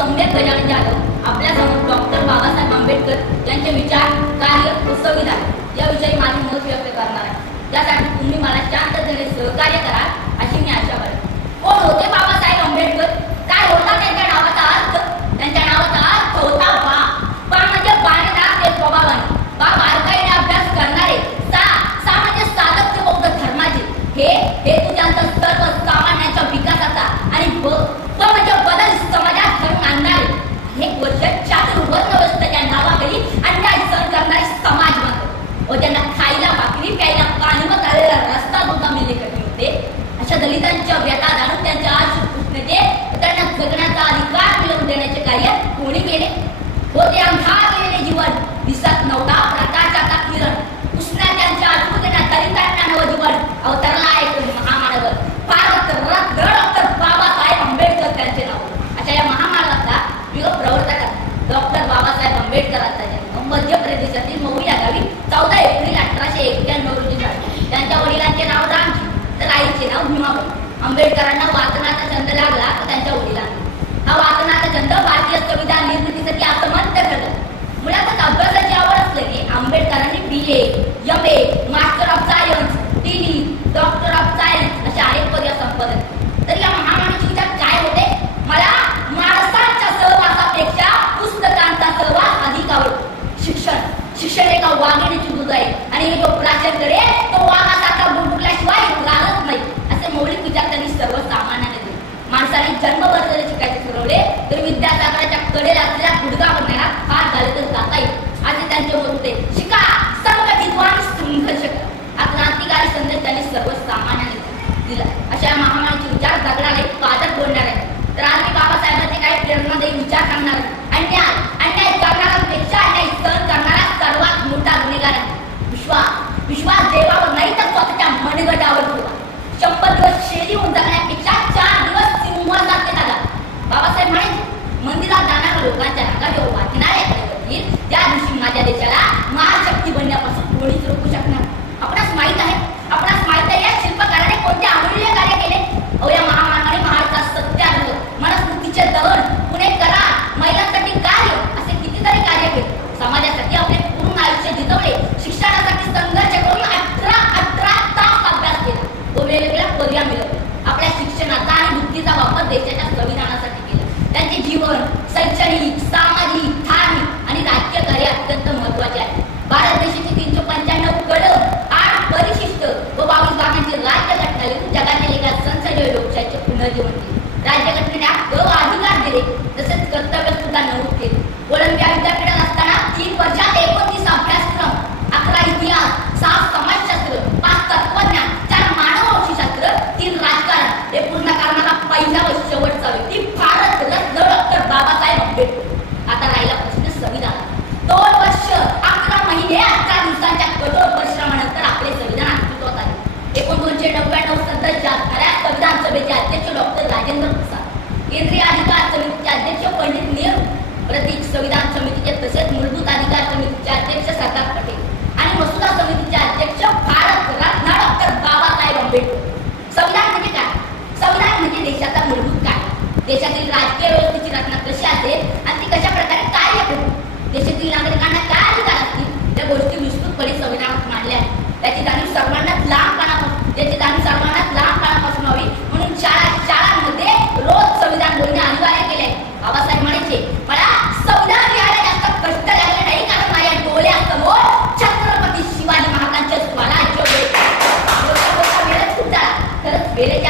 सम्यक गजानन जाधव आपल्यासमोर डॉक्टर बाबासाहेब आंबेडकर यांचे विचार कार्य व संविधान याविषयी माझे मत व्यक्त करणार आहे. त्यासाठी तुम्ही मला मध्य प्रदेशातील मऊ गावी चौदा एप्रिल अठराशे एक्क्याण्णव रोजी झाले. त्यांच्या वडिलांचे नाव रामजी तर आईचे नाव भीमाबाई आंबेडकरांना वाचनाचा छंद लागला त्यांच्या वडिलांना. हा वाचनाचा छंद भारतीय संविधान निर्मितीसाठी असमर्थ ठरला. मुलाखत अभ्यासाची आवड असल्याने आंबेडकरांनी बी ए त्या सागराच्या कडेला देशाच्या संविधानासाठी केलं. त्यांचे जीवन शैक्षणिक सामाजिक धार्मिक आणि राज्यकार्य अत्यंत महत्त्वाचे आहे. भारत देशाचे तीनशे पंच्याण्णव कडक आठ परिशिष्ट व बावीस भागांचे राज्य घटना जगातील एका संसदीय लोकशाहीचे पुनर्जीवन केले. राज्यघटनेने एकोणीसशे नव्याण्णव संत शास्त्रालयात संविधान अध्यक्ष डॉक्टर राजेंद्र प्रसाद केंद्रीय अधिकार समितीचे अध्यक्ष पंडित नियम प्रतीक संविधान समितीचे तसेच मूलभूत अधिकार समितीचे अध्यक्ष सरदार पटेल आणि मसुदा समितीचे अध्यक्ष भारत रत्न डॉक्टर बाबासाहेब आंबेडकर. संविधान म्हणजे काय? संविधान म्हणजे देशाचा मूलभूत काय देशातील राजकीय Él